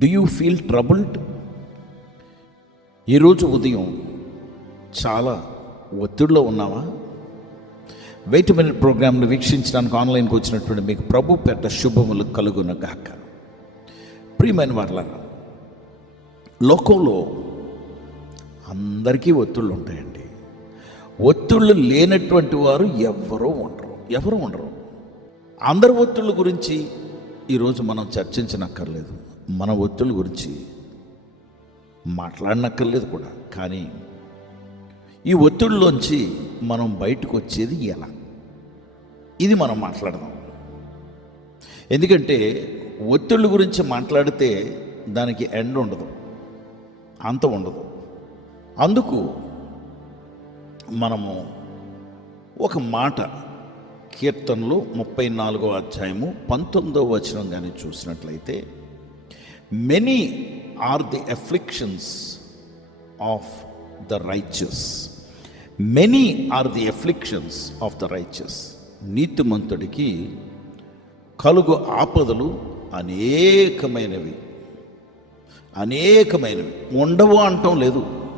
Do you feel troubled ఈరోజు ఉదయం చాలా ఒత్తిడిలో ఉన్నావా? వెయిట్ మినిట్ ప్రోగ్రామ్ను వీక్షించడానికి ఆన్లైన్కి వచ్చినటువంటి మీకు ప్రభు పెద్ద శుభములు కలుగును గాక ప్రియమైన వాళ్ళరా లోకంలో అందరికీ ఒత్తిళ్ళు ఉంటాయండి. ఒత్తిళ్ళు లేనటువంటి వారు ఎవ్వరూ ఉండరు. ఎవరు ఉండరు. అందరి ఒత్తిళ్ళ గురించి ఈరోజు మనం చర్చించనక్కర్లేదు. మన ఒత్తిళ్ళ గురించి మాట్లాడనక్కర్లేదు కూడా. కానీ ఈ ఒత్తిడిలోంచి మనం బయటకు వచ్చేది ఎలా? ఇది మనం మాట్లాడదాం. ఎందుకంటే ఒత్తిళ్ళ గురించి మాట్లాడితే దానికి ఎండ్ ఉండదు అంత ఉండదు. అందుకు మనము ఒక మాట కీర్తనలు ముప్పై నాలుగో అధ్యాయము పంతొమ్మిదో వచనం కానీ చూసినట్లయితే many are the afflictions of the righteous many are the afflictions of the righteous నీతిమంతుడికి కలుగు ఆపదలు అనేకమైనవి. అనేకమైనవి. ఉండవు అంటం లేదు.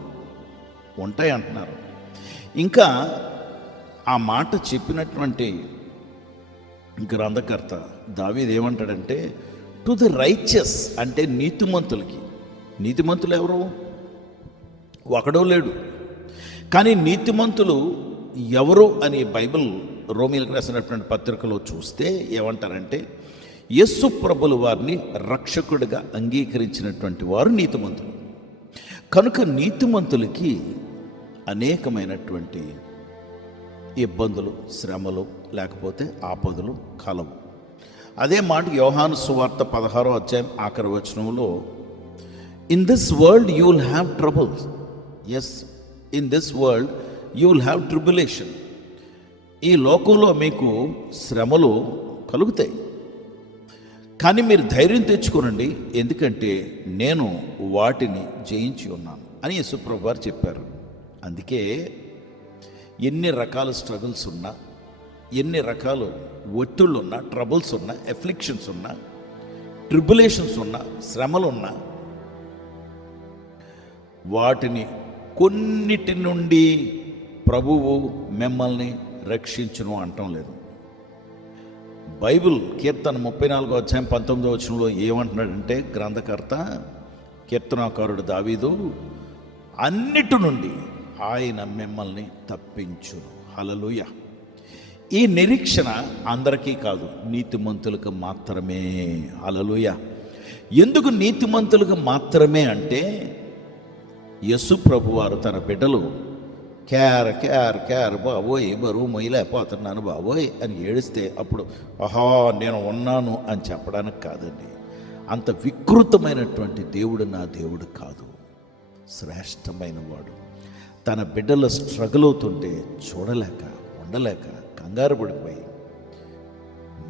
ఉంటాయి అంటున్నారు. ఇంకా ఆ మాట చెప్పినటువంటి గ్రంథకర్త దావీది ఏమంటాడంటే టు ది రైచస్ అంటే నీతిమంతులకి. నీతిమంతులు ఎవరు? ఒకడో లేడు. కానీ నీతిమంతులు ఎవరు అని బైబిల్ రోమిలకు రాసినటువంటి పత్రికలో చూస్తే ఏమంటారంటే యస్సు ప్రభులు వారిని రక్షకుడిగా అంగీకరించినటువంటి వారు నీతిమంతులు. కనుక నీతిమంతులకి అనేకమైనటువంటి ఇబ్బందులు శ్రమలు లేకపోతే ఆపదలు కలవు. అదే మాట యోహాను సువార్త పదహారో అధ్యాయం ఆఖరి వచనంలో in this world you will have troubles yes in this world you will have tribulation ఈ లోకంలో మీకు శ్రమలు కలుగుతాయి. కానీ మీరు ధైర్యం తెచ్చుకోనండి ఎందుకంటే నేను వాటిని జయించి ఉన్నాను అని యశుప్రభు గారు చెప్పారు. అందుకే ఎన్ని రకాల స్ట్రగుల్స్ ఉన్నా ఎన్ని రకాలు ఒత్తిళ్ళు ఉన్నా ట్రబుల్స్ ఉన్నా ఎఫ్లిక్షన్స్ ఉన్నా ట్రిబులేషన్స్ ఉన్నా శ్రమలు ఉన్నా వాటిని కొన్నిటి నుండి ప్రభువు మిమ్మల్ని రక్షించును అంటం లేదు. బైబిల్ కీర్తన ముప్పై నాలుగో అధ్యాయం పంతొమ్మిదో వచనంలో ఏమంటున్నాడంటే గ్రంథకర్త కీర్తనాకారుడు దావీదు అన్నిటి నుండి ఆయన మిమ్మల్ని తప్పించును. హలలుయ ఈ నిరీక్షణ అందరికీ కాదు నీతిమంతులకు మాత్రమే. హలలుయ ఎందుకు నీతిమంతులకు మాత్రమే అంటే యశు ప్రభువారు తన బిడ్డలు క్యార్ క్యార్ క్యార్ బాబోయ్ బరువు మొయ్యలేకపోతున్నాను బాబోయ్ అని ఏడిస్తే అప్పుడు ఆహా నేను ఉన్నాను అని చెప్పడానికి కాదండి. అంత వికృతమైనటువంటి దేవుడు నా దేవుడు కాదు. శ్రేష్టమైన వాడు. తన బిడ్డల స్ట్రగుల్ అవుతుంటే చూడలేక ఉండలేక కంగారు పడిపోయి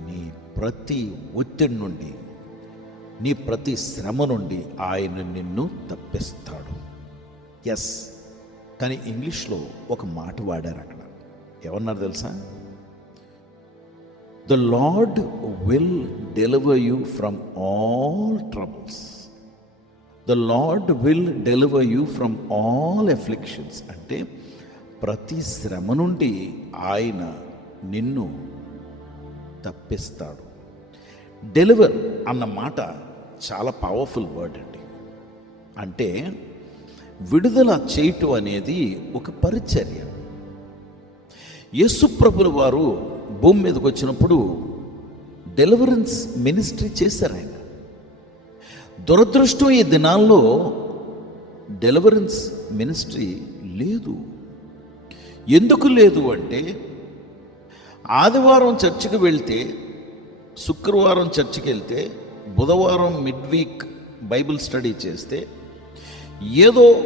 నీ ప్రతి ఒత్తిడి నుండి నీ ప్రతి శ్రమ నుండి ఆయన నిన్ను తప్పిస్తాడు. ఎస్ కానీ ఇంగ్లీష్లో ఒక మాట వాడారు అక్కడ. ఏమన్నారు తెలుసా? The Lord will deliver you from all troubles the Lord will deliver you from all afflictions అంటే ప్రతి శ్రమ నుండి ఆయన నిన్ను తప్పిస్తాడు. డెలివర్ అన్న మాట చాలా పవర్ఫుల్ వర్డ్ అండి. అంటే విడుదల చేయటం అనేది ఒక పరిచర్య. యేసుప్రభుల వారు భూమి మీదకి వచ్చినప్పుడు డెలివరెన్స్ మినిస్ట్రీ చేశారు ఆయన. దురదృష్టం ఈ దినాల్లో డెలివరెన్స్ మినిస్ట్రీ లేదు. ఎందుకు లేదు అంటే ఆదివారం చర్చికి వెళ్తే శుక్రవారం చర్చికి వెళ్తే బుధవారం మిడ్ వీక్ బైబిల్ స్టడీ చేస్తే ఏదో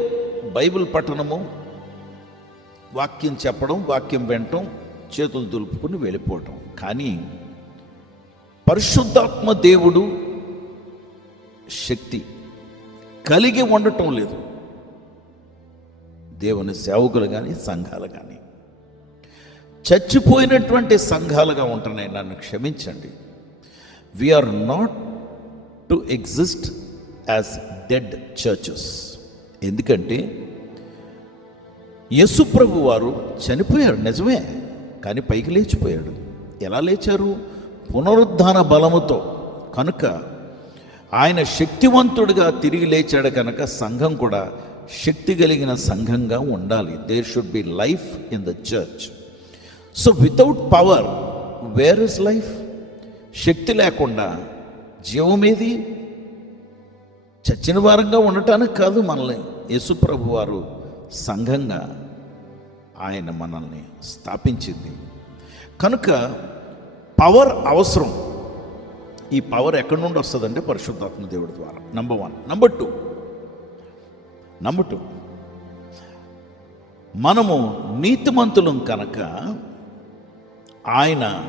బైబిల్ పఠనము వాక్యం చెప్పడం వాక్యం వినటం చేతులు దులుపుకుని వెళ్ళిపోవటం. కానీ పరిశుద్ధాత్మ దేవుడు శక్తి కలిగి ఉండటం లేదు. దేవుని సేవకులు కానీ సంఘాలు కానీ చచ్చిపోయినటువంటి సంఘాలుగా ఉంటున్నాయి. నన్ను క్షమించండి. We are not to exist as dead churches ఎందుకంటే యేసుప్రభు వారు చనిపోయారు నిజమే. కానీ పైకి లేచిపోయాడు. ఎలా లేచారు? పునరుద్ధాన బలముతో. కనుక ఆయన శక్తివంతుడిగా తిరిగి లేచాడు కనుక సంఘం కూడా శక్తి కలిగిన సంఘంగా ఉండాలి. There should be life in the church so without power where is life శక్తి లేకుండా జీవం ఏది చచ్చిన వారంగా ఉండటానికి కాదు మనల్ని. యేసుప్రభు వారు సంఘంగా ఆయన మనల్ని స్థాపించింది. కనుక పవర్ అవసరం. ఈ పవర్ ఎక్కడి నుండి వస్తుందంటే పరిశుద్ధాత్మ దేవుడి ద్వారా. Number one number two number two మనము నీతిమంతులం కనుక ఆయన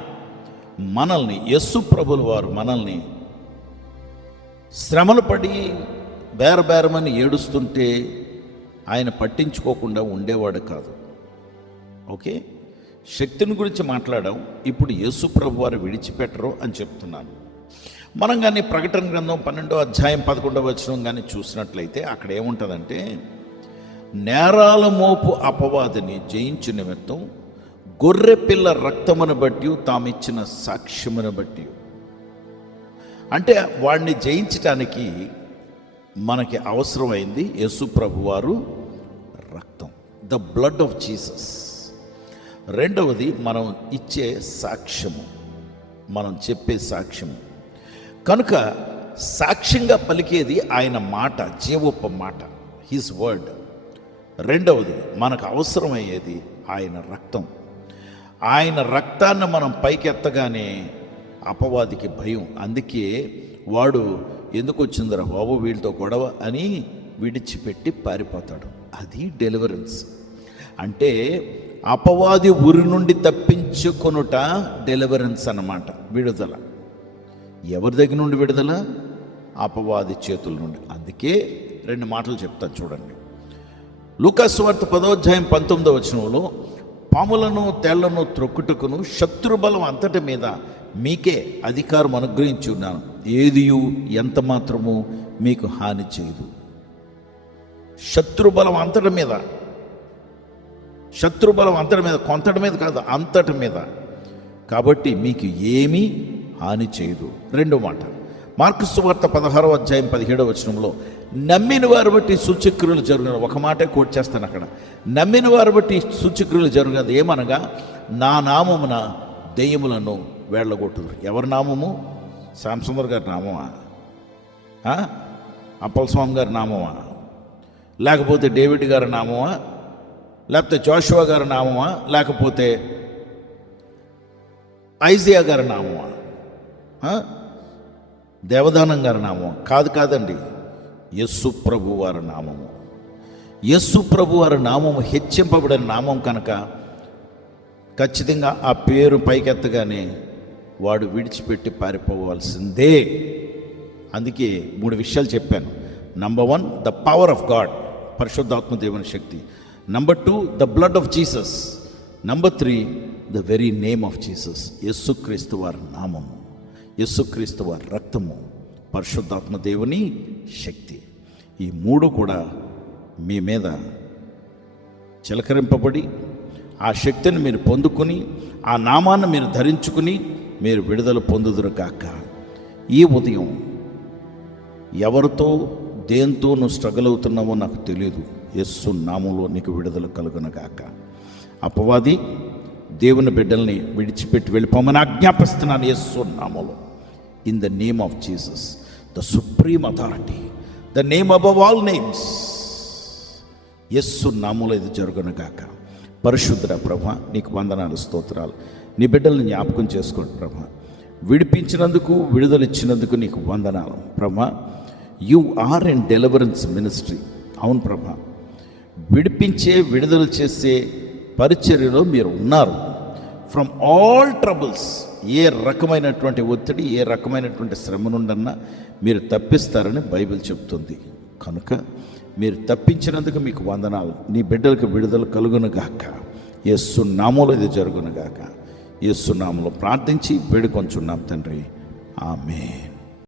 మనల్ని యస్సు ప్రభులు వారు మనల్ని శ్రమలు పడి బేరబేరమని ఏడుస్తుంటే ఆయన పట్టించుకోకుండా ఉండేవాడు కాదు. ఓకే? శక్తిని గురించి మాట్లాడాం. ఇప్పుడు యేసు ప్రభు వారు విడిచిపెట్టరు అని చెప్తున్నాను. మనం కానీ ప్రకటన గ్రంథం పన్నెండో అధ్యాయం పదకొండవ వచనం కానీ చూసినట్లయితే అక్కడ ఏముంటుందంటే నేరాల మోపు అపవాదిని జయించు నిమిత్తం గొర్రె పిల్ల రక్తమును బట్టి తామిచ్చిన సాక్ష్యమును బట్టి అంటే వాడిని జయించటానికి మనకి అవసరమైంది యేసు రక్తం ద బ్లడ్ ఆఫ్ జీసస్. రెండవది మనం ఇచ్చే సాక్ష్యము మనం చెప్పే సాక్ష్యము. కనుక సాక్ష్యంగా పలికేది ఆయన మాట జీవోప మాట హిస్ వర్డ్. రెండవది మనకు అవసరమయ్యేది ఆయన రక్తం. ఆయన రక్తాన్ని మనం పైకెత్తగానే అపవాదికి భయం. అందుకే వాడు ఎందుకు వచ్చిందిరా బాబు వీళ్ళతో గొడవ అని విడిచిపెట్టి పారిపోతాడు. అది డెలివరెన్స్ అంటే అపవాది ఉరి నుండి తప్పించుకొనుట డెలివరెన్స్ అన్నమాట విడుదల. ఎవరి దగ్గర నుండి విడుదల? అపవాది చేతుల నుండి. అందుకే రెండు మాటలు చెప్తాను చూడండి. లూకాస్ వార్త పదోధ్యాయం పంతొమ్మిదో వచనంలో పాములను తేళ్ళను త్రొక్కుటకును శత్రుబలం అంతటి మీద మీకే అధికారం అనుగ్రహించున్నాను ఏదియు ఎంత మాత్రము మీకు హాని చేయదు. శత్రుబలం అంతటి మీద శత్రుబలం అంతటి మీద కొంతటి మీద కాదు అంతటి మీద. కాబట్టి మీకు ఏమీ హాని చేయదు. రెండో మాట మార్కు సువార్త పదహారవ అధ్యాయం పదిహేడవ వచనంలో నమ్మిన వారు బట్టి సూచక్రియలు జరుగున. ఒక మాటే కోట్ చేస్తాను అక్కడ. నమ్మిన వారు బట్టి సూచక్రియలు జరుగునది ఏమనగా నా నామమున దెయ్యములను వేళ్ళగొట్టురు ఎవరి నామము? శాంసుందర్ గారి నామమా? అప్పలస్వామి స్వామి గారి నామమా? లేకపోతే డేవిడ్ గారి నామమా? లేకపోతే జోషువా గారి నామమా? లేకపోతే ఐజియా గారి నామమా? దేవదానం గారి నామం కాదు కాదండి. యస్సు ప్రభు వారి నామము. యస్సు ప్రభు వారి నామము హెచ్చింపబడిన నామం కనుక ఖచ్చితంగా ఆ పేరు పైకెత్తగానే వాడు విడిచిపెట్టి పారిపోవాల్సిందే. అందుకే మూడు విషయాలు చెప్పాను. Number one the power of God పరిశుద్ధాత్మ దేవుని శక్తి. Number two the blood of Jesus number three the very name of Jesus Yesukristu వారి నామము. యేసుక్రీస్తు వారి రక్తము. పరిశుద్ధాత్మ దేవుని శక్తి. ఈ మూడు కూడా మీ మీద చిలకరింపబడి ఆ శక్తిని మీరు పొందుకుని ఆ నామాన్ని మీరు ధరించుకుని మీరు విడుదల పొందుదురు కాక ఈ ఉదయం ఎవరితో దేంతో నువ్వు స్ట్రగుల్ అవుతున్నావో నాకు తెలియదు యస్సు నామంలో నీకు విడుదల కలుగునగాక అపవాది దేవుని బిడ్డల్ని విడిచిపెట్టి వెళ్ళిపోమని ఆజ్ఞాపిస్తున్నాను యస్సు నామంలో. In the name of Jesus the supreme authority the name above all names Yesu నామంలో ఇది జరుగునగాక పరిశుద్ధ ప్రభ నీకు వందనాలు స్తోత్రాలు. నీ బిడ్డల్ని జ్ఞాపకం చేసుకోండి ప్రభ. విడిపించినందుకు విడుదలిచ్చినందుకు నీకు వందనాలు. ప్రభ you are in deliverance ministry అవును ప్రభ. విడిపించే విడుదల చేసే పరిచర్యలో మీరు ఉన్నారు. ఫ్రమ్ ఆల్ ట్రబుల్స్ ఏ రకమైనటువంటి ఒత్తిడి ఏ రకమైనటువంటి శ్రమ నుండన్నా మీరు తప్పిస్తారని బైబిల్ చెప్తుంది. కనుక మీరు తప్పించినందుకు మీకు వందనాలు. నీ బిడ్డలకు విడుదల కలుగునుగాక. యేసు నామంలో ఇది జరుగునుగాక. యేసు నామంలో ప్రార్థించి వేడుకొంచున్నాం తండ్రి. ఆమెన్.